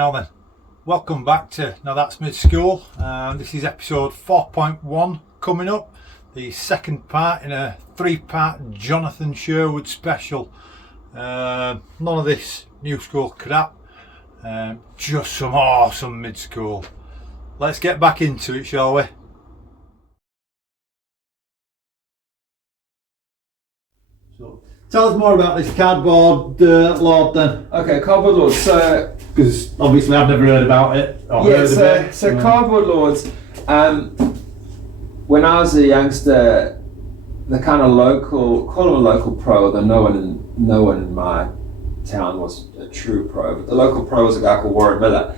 Now then, welcome back to Now That's Midschool. This is episode 4.1 coming up, the second part in a 3-part Jonathan Sherwood special. None of this new school crap, just some awesome mid-school. Let's get back into it, shall we? So, tell us more about this cardboard lord then. Okay, cardboard lords. So, because obviously I've never heard about it. So cardboard lords. When I was a youngster, the kind of call them a local pro, although no one in my town was a true pro. But the local pro was a guy called Warren Miller,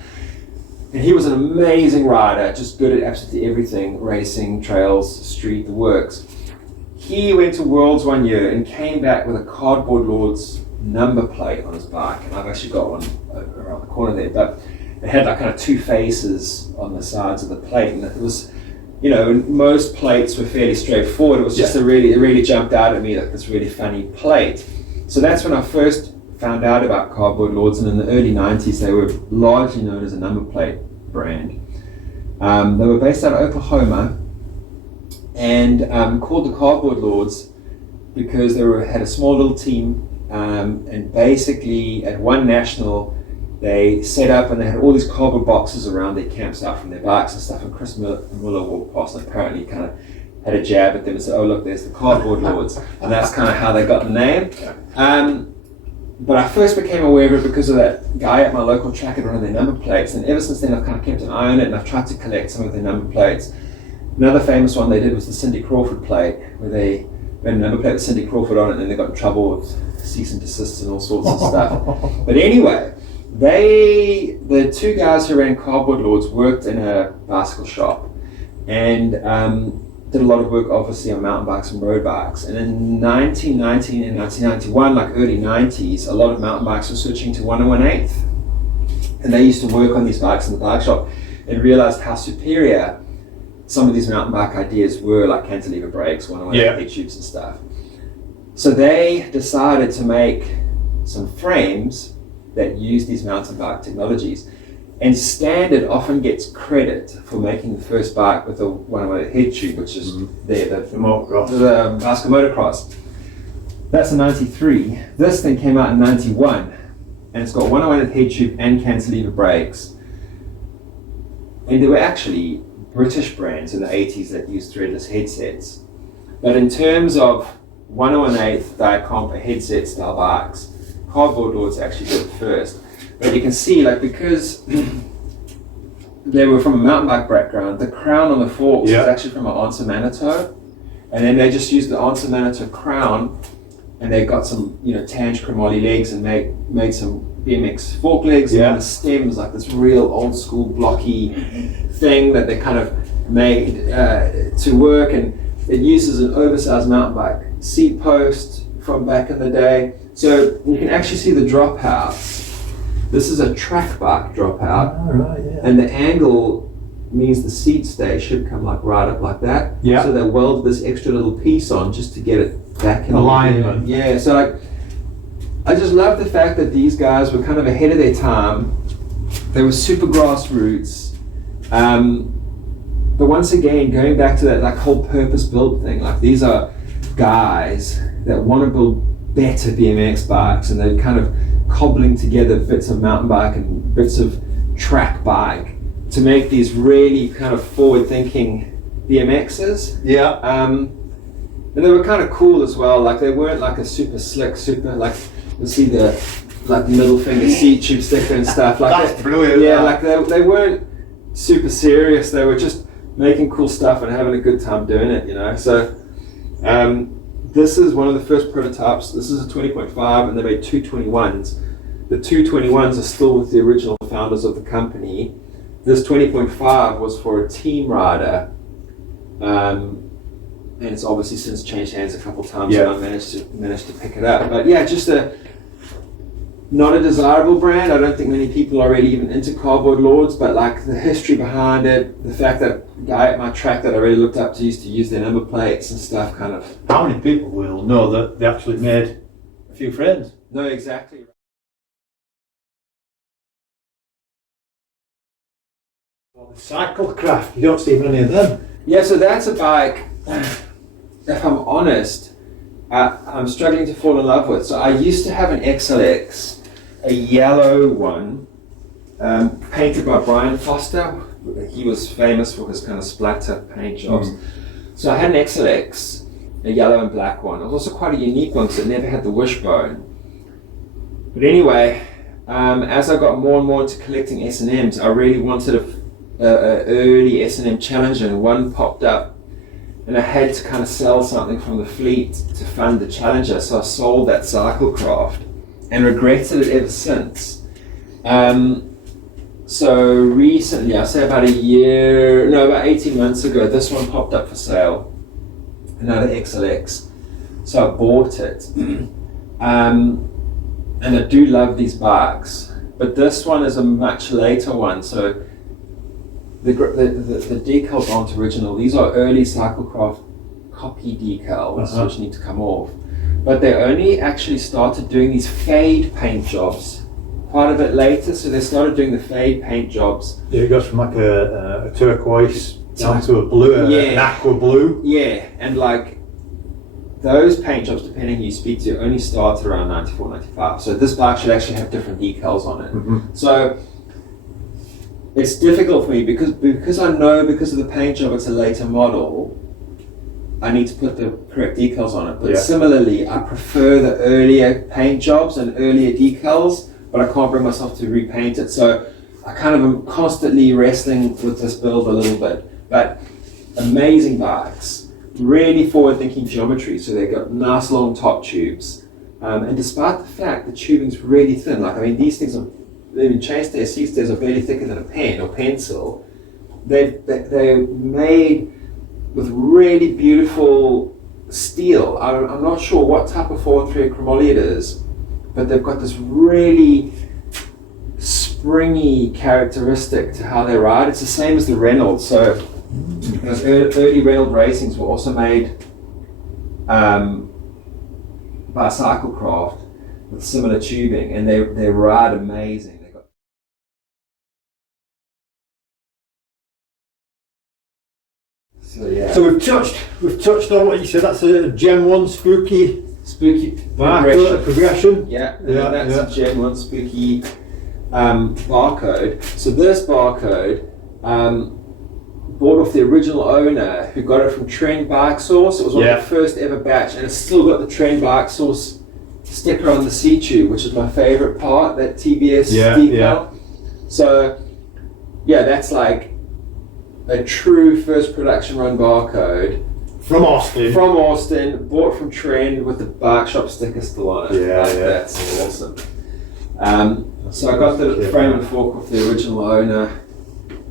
and he was an amazing rider, just good at absolutely everything: racing, trails, street, the works. He went to Worlds one year and came back with a cardboard lords number plate on his bike, and I've actually got one around the corner there, but it had like kind of two faces on the sides of the plate, and it was, you know, most plates were fairly straightforward. It was just it really jumped out at me, like this really funny plate. So that's when I first found out about cardboard lords, and in the early 90s they were largely known as a number plate brand. They were based out of Oklahoma, and called the cardboard lords because they had a small little team, and basically at one national they set up and they had all these cardboard boxes around their campsite from their bikes and stuff, and Chris Miller walked past and apparently kind of had a jab at them and said, "Oh look, there's the cardboard lords," and that's kind of how they got the name. But I first became aware of it because of that guy at my local track had one of their number plates, and ever since then I've kind of kept an eye on it, and I've tried to collect some of their number plates. Another famous one they did was the Cindy Crawford plate, where they had a number plate with Cindy Crawford on it, and then they got in trouble with cease and desists and all sorts of stuff. But anyway, the two guys who ran Cardboard Lords worked in a bicycle shop, and did a lot of work obviously on mountain bikes and road bikes. And in 1990 and 1991, like early 90s, a lot of mountain bikes were switching to 1 1/8. And they used to work on these bikes in the bike shop and realized how superior some of these mountain bike ideas were, like cantilever brakes, 1 1/8 head tubes and stuff. So they decided to make some frames that use these mountain bike technologies. And Standard often gets credit for making the first bike with a 1 1/8 head tube, which is the bicycle motocross. That's in 93. This thing came out in 91, and it's got 1 1/8 head tube and cantilever brakes. And there were actually British brands in the 80s that used threadless headsets. But in terms of 1 1/8 Diacomp headset style bikes, Cardboard Lords actually did it first. But you can see, like, because they were from a mountain bike background, the crown on the forks is actually from an Answer Manitou, and then they just used the Answer Manitou crown, and they got some, Tange chromoly legs and made some BMX fork legs, and the stems like this real old school blocky thing that they kind of made to work, and it uses an oversized mountain bike seat post from back in the day. So you can actually see the dropouts. This is a track bike dropout, and the angle means the seat stay should come like right up like that. So they welded this extra little piece on just to get it back in alignment. So like, I just love the fact that these guys were kind of ahead of their time. They were super grassroots. But once again, going back to that like whole purpose build thing, like these are guys that want to build better BMX bikes, and they're kind of cobbling together bits of mountain bike and bits of track bike to make these really kind of forward-thinking BMXs. And they were kind of cool as well. Like they weren't like a super slick, like you see the like middle finger seat tube sticker and stuff. Like that's brilliant. Like they weren't super serious. They were just making cool stuff and having a good time doing it, So this is one of the first prototypes. This is a 20.5, and they made 221s. The 221s are still with the original founders of the company. This 20.5 was for a team rider, and it's obviously since changed hands a couple times, and I managed to pick it up. But just not a desirable brand. I don't think many people are really even into Cardboard Lords, but like the history behind it, the fact that the guy at my track that I really looked up to used to use their number plates and stuff, kind of. How many people will know that they actually made a few friends? No, exactly. Cyclecraft, you don't see many of them. Yeah, so that's a bike, if I'm honest, I'm struggling to fall in love with. So I used to have an XLX, a yellow one, painted by Brian Foster. He was famous for his kind of splatter paint jobs. So I had an XLX, a yellow and black one. It was also quite a unique one because it never had the wishbone. But anyway, as I got more and more into collecting S&Ms, I really wanted a early S&M Challenger, and one popped up, and I had to kind of sell something from the fleet to fund the Challenger, so I sold that Cyclecraft and regretted it ever since. So recently, I say about 18 months ago, this one popped up for sale, another XLX, so I bought it. And I do love these bikes, but this one is a much later one, so the decals aren't original. These are early Cyclecraft copy decals, which need to come off. But they only actually started doing these fade paint jobs quite a bit later, so they started doing the fade paint jobs. Yeah, it goes from like a turquoise down to a blue, an aqua blue. Yeah, and like those paint jobs, depending who you speak to, only started around 94, 95. So this bike should actually have different decals on it. So it's difficult for me because I know because of the paint job it's a later model, I need to put the correct decals on it. But similarly, I prefer the earlier paint jobs and earlier decals, but I can't bring myself to repaint it. So I kind of am constantly wrestling with this build a little bit. But amazing bikes, really forward-thinking geometry. So they've got nice long top tubes. And despite the fact the tubing's really thin, like, I mean, these things are, chainstays, C-stays are barely thicker than a pen or pencil. They're made with really beautiful steel. I'm not sure what type of forward thread chromoly it is, but they've got this really springy characteristic to how they ride. It's the same as the Reynolds. So those early Reynolds racings were also made by Cyclecraft with similar tubing, and they ride amazing. So we've touched on what you said. That's a Gen 1 spooky progression. Yeah, that's a Gen 1 spooky barcode. So this barcode, bought off the original owner who got it from Trend Bike Source. It was one of the first ever batch, and it's still got the Trend Bike Source sticker on the C-tube, which is my favorite part, that TBS decal. So yeah, that's like a true first production run barcode from Austin, bought from Trend with the bike shop sticker still on it. That's awesome. So I got the frame and fork off the original owner,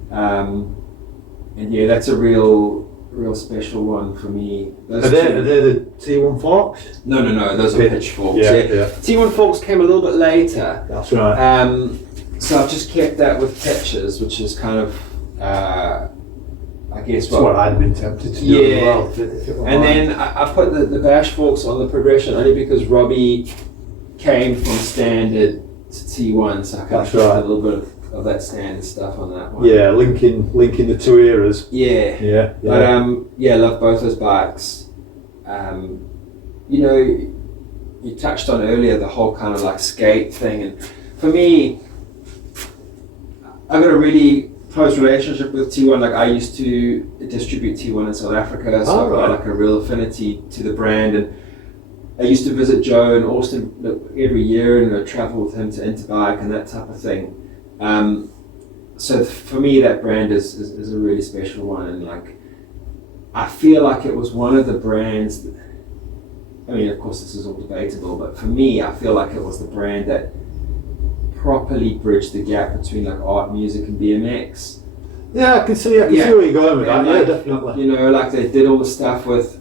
and yeah, that's a real special one for me. Are they the T1 forks? No, those are pitchforks. T1 forks came a little bit later. That's right. So I've just kept that with pitches, which is kind of I guess that's what I'd been tempted to do as well. And then I put the bash forks on the progression only because Robbie came from standard to T1, so I kind of put a little bit of that standard stuff on that one. Yeah, linking the two eras. Yeah. But I love both those bikes. You touched on earlier the whole kind of like skate thing, and for me, I've got a really close relationship with T1. Like, I used to distribute T1 in South Africa, so I've got like a real affinity to the brand, and I used to visit Joe in Austin every year and travel with him to Interbike and that type of thing. So for me, that brand is a really special one, and like I feel like it was one of the brands that, I mean, of course this is all debatable, but for me, I feel like it was the brand that properly bridged the gap between like art, music, and BMX. Yeah, I can see where you're going with that. Like, yeah, definitely. Like they did all the stuff with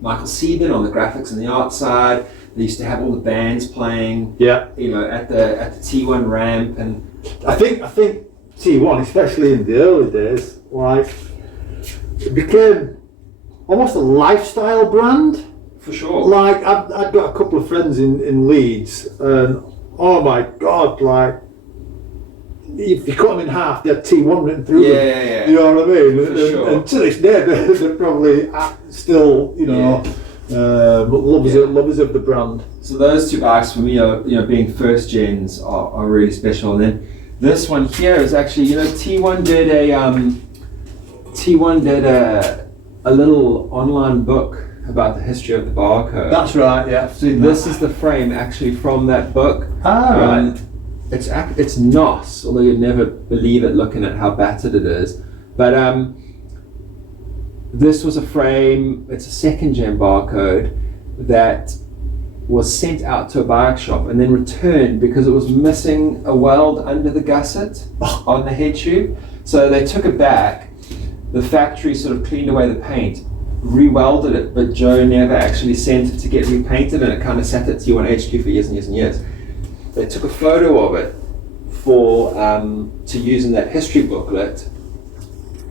Michael Sieben on the graphics and the art side. They used to have all the bands playing. Yeah. At the T1 ramp, and I think T1, especially in the early days, like it became almost a lifestyle brand. For sure. Like I'd got a couple of friends in Leeds, and oh my god, like if you cut them in half, they had T1 written through them. Yeah. You know what I mean? Sure. And to this day, they're probably still, you know, lovers of the brand. So those two bikes for me are, you know, being first gens are really special. And then this one here is actually, you know, T1 did a little online book about the history of the barcode. That's right, yeah. So this is the frame actually from that book. Right. It's NOS, although you'd never believe it looking at how battered it is. But this was a frame, it's a second gen barcode that was sent out to a bike shop and then returned because it was missing a weld under the gusset on the head tube. So they took it back, the factory sort of cleaned away the paint, re-welded it, but Joe never actually sent it to get repainted, and it kind of sat at T1 HQ for years and years and years. They took a photo of it for to use in that history booklet,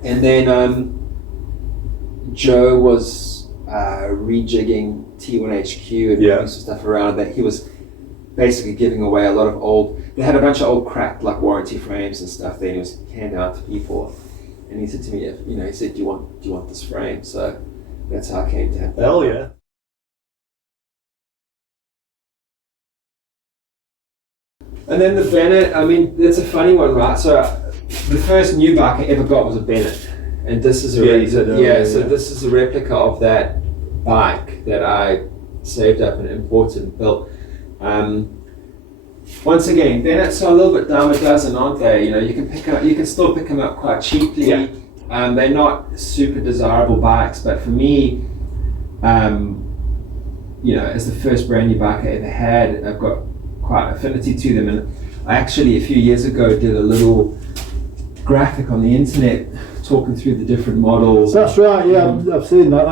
and then Joe was rejigging T1 HQ and moving some stuff around that he was basically giving away a lot of old. They had a bunch of old cracked like warranty frames and stuff. Then he was handing out to people, and he said to me, you know, he said, "Do you want this frame?" So that's how I came to have that. Hell yeah. And then the Bennett, I mean, that's a funny one, right? So the first new bike I ever got was a Bennett, and this is this is a replica of that bike that I saved up and imported and built. Once again, Bennett's are a little bit dime a dozen, aren't they? You know, you can still pick them up quite cheaply. Yeah. They're not super desirable bikes, but for me, you know, as the first brand new bike I ever had, I've got quite affinity to them. And I actually, a few years ago, did a little graphic on the internet talking through the different models. That's right, yeah, I've seen that.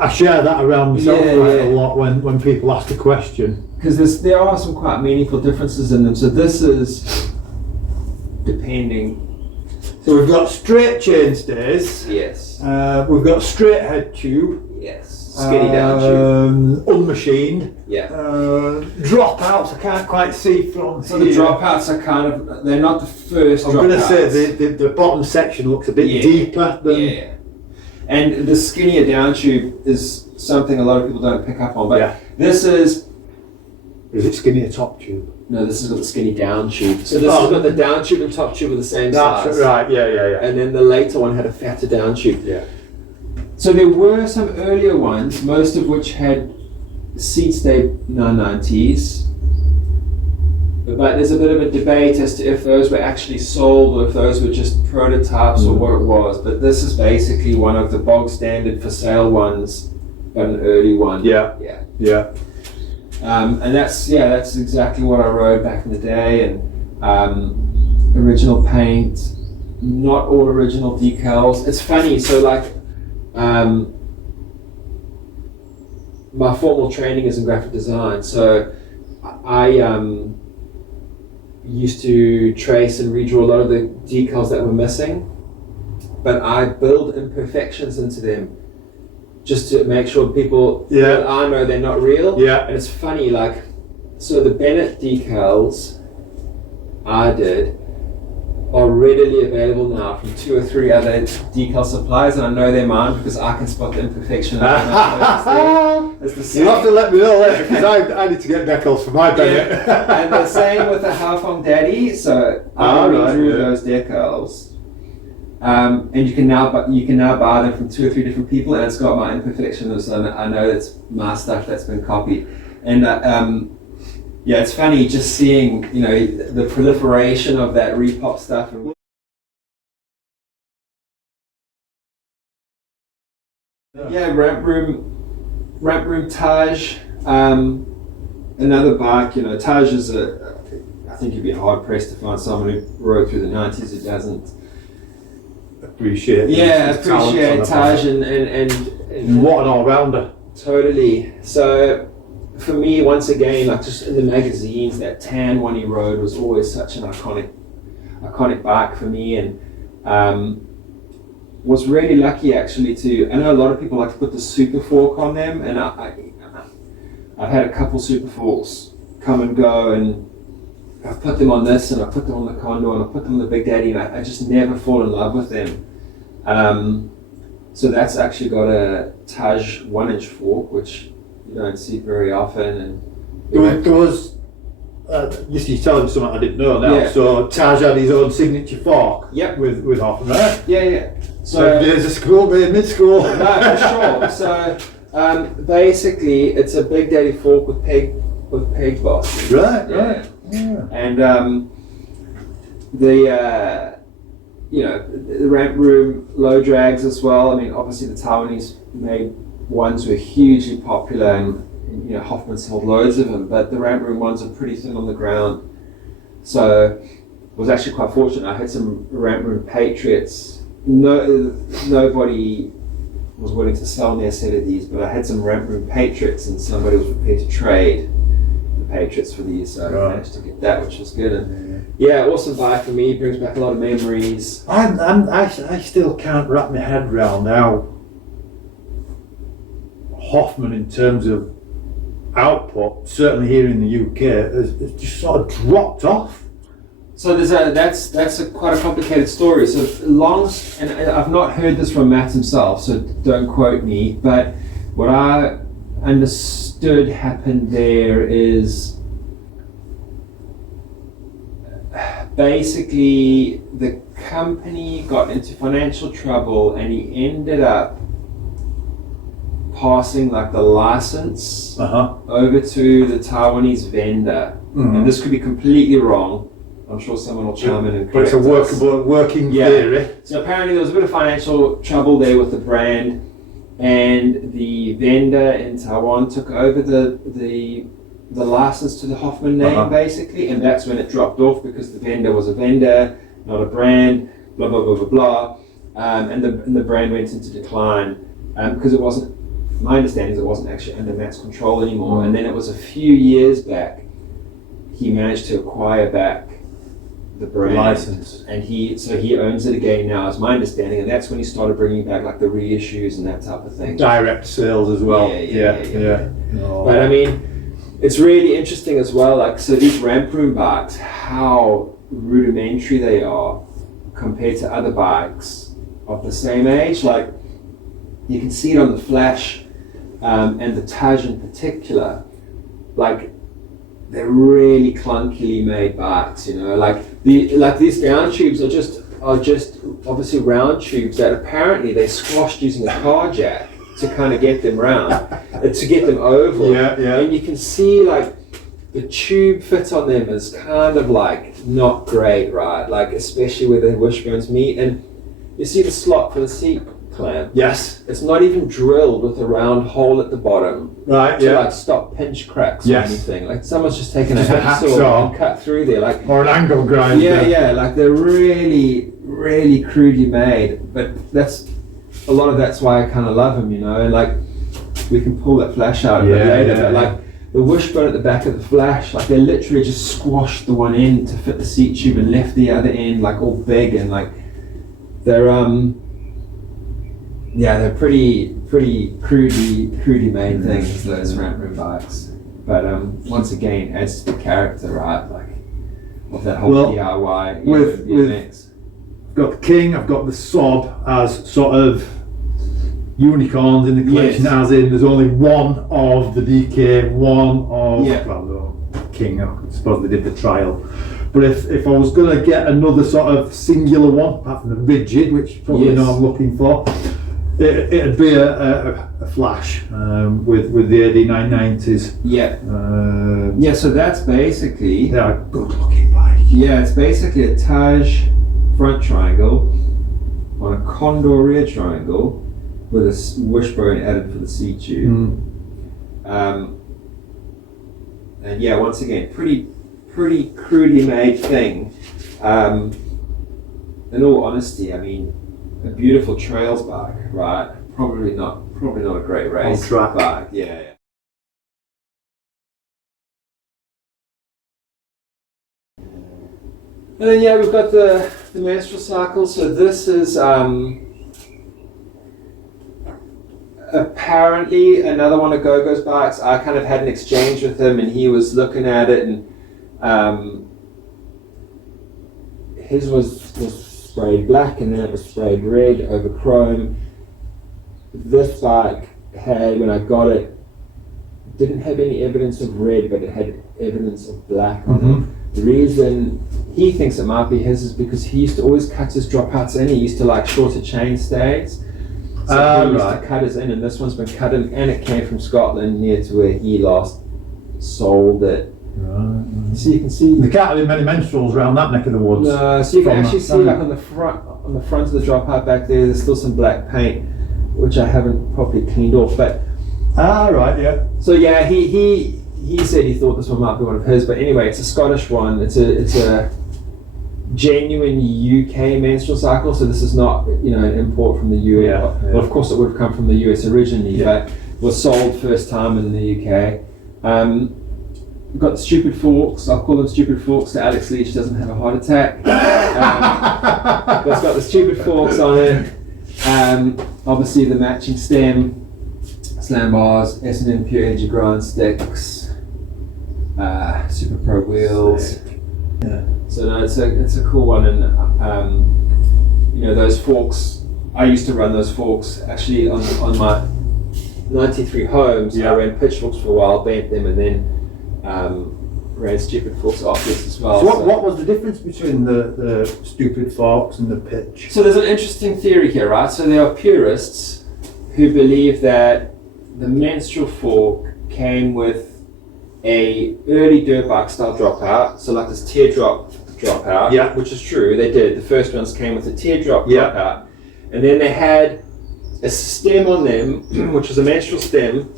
I share that around myself a lot when people ask the question. Because there are some quite meaningful differences in them. So this is depending. So we've got straight chainstays. Yes. We've got straight head tube. Yes. Skinny down tube. Unmachined. Yeah. Dropouts I can't quite see from So here. the dropouts are kind of, they're not the first I'm going to say dropouts. the bottom section looks a bit deeper than... Yeah. And the skinnier down tube is something a lot of people don't pick up on. But this is... Is it skinnier top tube? No, this has got the skinny down tube. So this has got the down tube and top tube are the same size. That's right, yeah. And then the later one had a fatter down tube. Yeah. So there were some earlier ones, most of which had seat stay 990s. But there's a bit of a debate as to if those were actually sold or if those were just prototypes or what it was. But this is basically one of the bog standard for sale ones, but an early one. Yeah. And that's exactly what I rode back in the day. And original paint, not all original decals. It's funny. So like, my formal training is in graphic design. So I used to trace and redraw a lot of the decals that were missing, but I build imperfections into them just to make sure people that I know they're not real. Yeah. And it's funny, like, so the Bennett decals I did are readily available now from 2 or 3 other decal suppliers, and I know they're mine because I can spot the imperfection. You'll have to let me know later because I need to get decals for my Bennett. And the same with the Halfong Daddy. So I redrew those decals, and you can now buy them from 2 or 3 different people, and it's got my imperfections, and I know that's my stuff that's been copied. And yeah, it's funny just seeing, you know, the proliferation of that repop stuff. Ramp room Taj, another bike. You know, Taj is I think you'd be hard pressed to find someone who rode through the 90s who doesn't appreciate. Appreciate Taj and what an all rounder. Totally. So. For me, once again, like just in the magazines, that tan one he rode was always such an iconic bike for me, and was really lucky actually to. I know a lot of people like to put the Super Fork on them, and I've had a couple Super Forks come and go, and I've put them on this, and I put them on the Condor, and I put them on the Big Daddy, and I just never fall in love with them. So that's actually got a Taj 1-inch fork, which you don't see very often. And There was you're telling me something I didn't know now. Yeah. So Taj had his own signature fork. Yep. With Hoffman, right? Yeah. So there's a school, there's Midschool. No, for sure. So basically, it's a Big Daddy fork with peg bosses. Right. And the ramp room low drags as well. I mean, obviously the Taiwanese made ones were hugely popular, and Hoffman sold loads of them. But the ramp room ones are pretty thin on the ground. So I was actually quite fortunate. I had some ramp room Patriots. Nobody was willing to sell me a set of these, but I had some ramp room Patriots, and somebody was prepared to trade the Patriots for these, so I managed to get that, which was good. And awesome buy for me. Brings back a lot of memories. I still can't wrap my head around how Hoffman, in terms of output, certainly here in the UK, has just sort of dropped off. So that's quite a complicated story. So and I've not heard this from Matt himself, so don't quote me, but what I understood happened there is basically the company got into financial trouble, and he ended up passing like the license over to the Taiwanese vendor. And this could be completely wrong. I'm sure someone will chime in and correct us. But it's a working theory. So apparently there was a bit of financial trouble there with the brand, and the vendor in Taiwan took over the license to the Hoffman name, basically, and that's when it dropped off, because the vendor was a vendor, not a brand, blah blah blah blah blah, and the brand went into decline because it wasn't. My understanding is it wasn't actually under Matt's control anymore, and then it was a few years back he managed to acquire back the brand license, and he owns it again now, is my understanding, and that's when he started bringing back like the reissues and that type of thing. Direct sales as well. Yeah. But I mean, it's really interesting as well. Like, so these ramp room bikes, how rudimentary they are compared to other bikes of the same age. Like, you can see it on the Flash and the Taj in particular. Like, they're really clunkily made bikes, like these down tubes are just obviously round tubes that apparently they squashed using a car jack to kind of get them round, to get them oval. And you can see like the tube fit on them is kind of like not great, right? Like, especially where the wishbones meet, and you see the slot for the seat clamp. Yes. It's not even drilled with a round hole at the bottom. Right. To like stop pinch cracks or anything. Like, someone's just taken a hacksaw and cut through there, like, or an angle grinder. Yeah. Like, they're really, really crudely made. But that's a lot of that's why I kind of love them, And like, we can pull that Flash out a bit later. But like the wishbone at the back of the Flash, like they literally just squashed the one end to fit the seat tube and left the other end like all big, and like they're they're pretty crudely made things, those ramp room bikes. But once again, adds to the character, right? Like, of that whole DIY BMX. I've got the King, I've got the Sob as sort of unicorns in the collection, as in there's only one of the DK, one of King. I suppose they did the trial. But if I was going to get another sort of singular one, apart from the rigid, which probably know I'm looking for, it'd be a Flash with the AD 990s. So that's basically a good looking bike. It's basically a Taj front triangle on a Condor rear triangle with a wishbone added for the seat tube. And once again, pretty crudely made thing. In all honesty, I mean, a beautiful trails bike, right? Probably not a great race track bike. And then we've got the menstrual cycle. So this is apparently another one of Gogo's bikes. I kind of had an exchange with him, and he was looking at it, and his was sprayed black and then it was sprayed red over chrome. This bike had, when I got it, didn't have any evidence of red, but it had evidence of black on it. The reason he thinks it might be his is because he used to always cut his dropouts in. He used to like shorter chain stays. So he used to cut his in, and this one's been cut in, and it came from Scotland near to where he last sold it. Right. So you can see There can't have been many menstruals around that neck of the woods. no, so you can actually see like on the front of the dropout back there's still some black paint, which I haven't properly cleaned off. But right, yeah. so yeah, he said he thought this one might be one of his, but anyway, it's a Scottish one. It's a genuine UK menstrual cycle, so this is not an import from the US. Yeah. Well, of course it would have come from the US originally, but was sold first time in the UK. We've got the stupid forks. I'll call them stupid forks so Alex Leach doesn't have a heart attack. But it's got the stupid forks on it. Obviously the matching stem, slam bars, S&M pure energy grind sticks, Super Pro wheels. Yeah. So no, it's a cool one, and those forks. I used to run those forks actually on my 93 homes. Yeah. I ran pitchforks for a while, bent them, and then ran stupid forks afterwards as well. So what was the difference between the stupid forks and the pitch? So there's an interesting theory here, right? So there are purists who believe that the menstrual fork came with a early dirt bike style dropout, so like this teardrop dropout, Yeah. which is true, they did. The first ones came with a teardrop Yeah. dropout, and then they had a stem on them, which was a menstrual stem,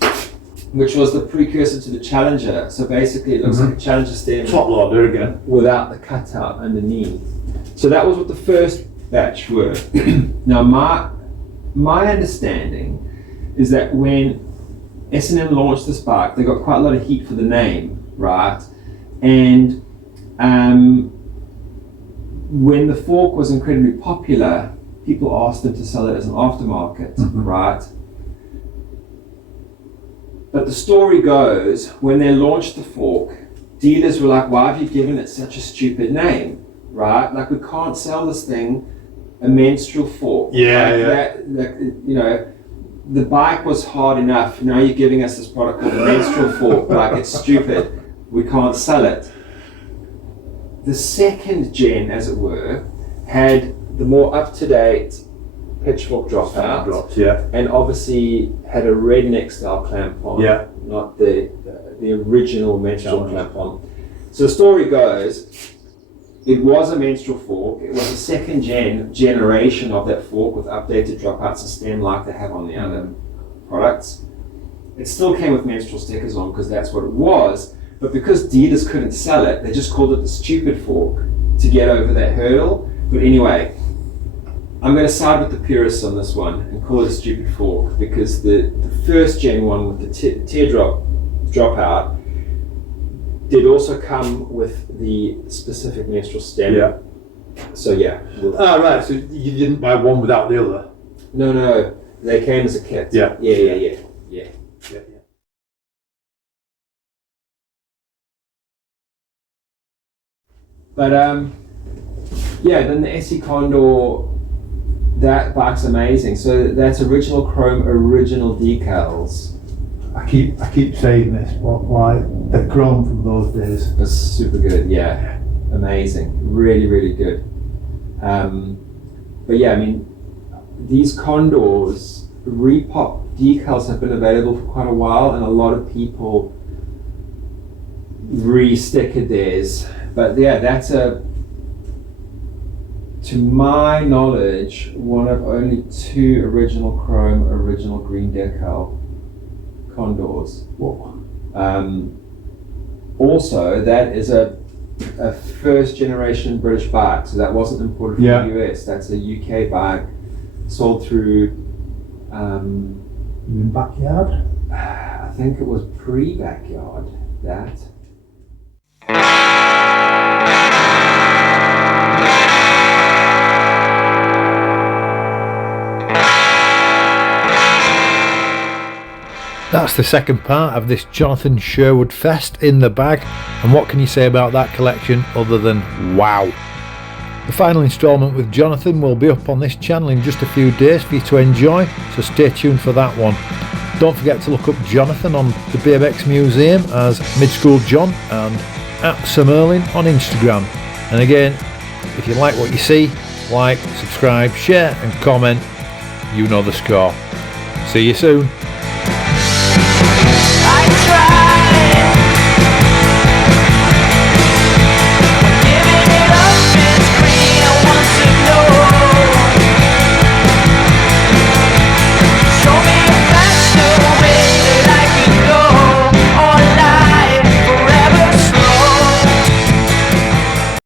which was the precursor to the Challenger. So basically it looks like a Challenger stem Top loader again. without the cutout underneath. So that was what the first batch were. Now my understanding is that when S&M launched this bike, they got quite a lot of heat for the name, right? And when the fork was incredibly popular, people asked them to sell it as an aftermarket, right? But the story goes, when they launched the fork, dealers were like, why have you given it such a stupid name, right? Like, we can't sell this thing a menstrual fork. The bike was hard enough. Now you're giving us this product called a menstrual fork. Like, it's stupid. We can't sell it. The second gen, as it were, had the more up-to-date pitchfork dropout, and obviously had a redneck style clamp on, not the original menstrual clamp on. So the story goes, it was a menstrual fork. It was the second generation of that fork with updated dropouts and stem like they have on the other products. It still came with menstrual stickers on because that's what it was, but because dealers couldn't sell it, they just called it the stupid fork to get over that hurdle. But anyway, I'm going to side with the purists on this one and call it a stupid fork, because the first gen one with the teardrop dropout did also come with the specific menstrual stem. Yeah. So yeah. Right, so you didn't buy one without the other? No, they came as a kit. Yeah. Yeah. But then the SE Condor, that bike's amazing. So that's original chrome, original decals. I keep saying this, but like the chrome from those days. It's super good, yeah. Amazing. Really, really good. But yeah, I mean, these Condors, repop decals have been available for quite a while, and a lot of people re-stickered theirs. But yeah, that's to my knowledge, one of only 2 original chrome, original green decal Condors. Whoa. Also, that is a first generation British bike, so that wasn't imported from the US. That's a UK bike sold through Backyard? I think it was pre-Backyard, that. That's the second part of this Jonathan Sherwood Fest in the bag, and what can you say about that collection other than wow? The final instalment with Jonathan will be up on this channel in just a few days for you to enjoy, so stay tuned for that one. Don't forget to look up Jonathan on the BMX Museum as midschooljon and at Sir Merlin on Instagram. And again, if you like what you see, like, subscribe, share and comment. You know the score. See you soon.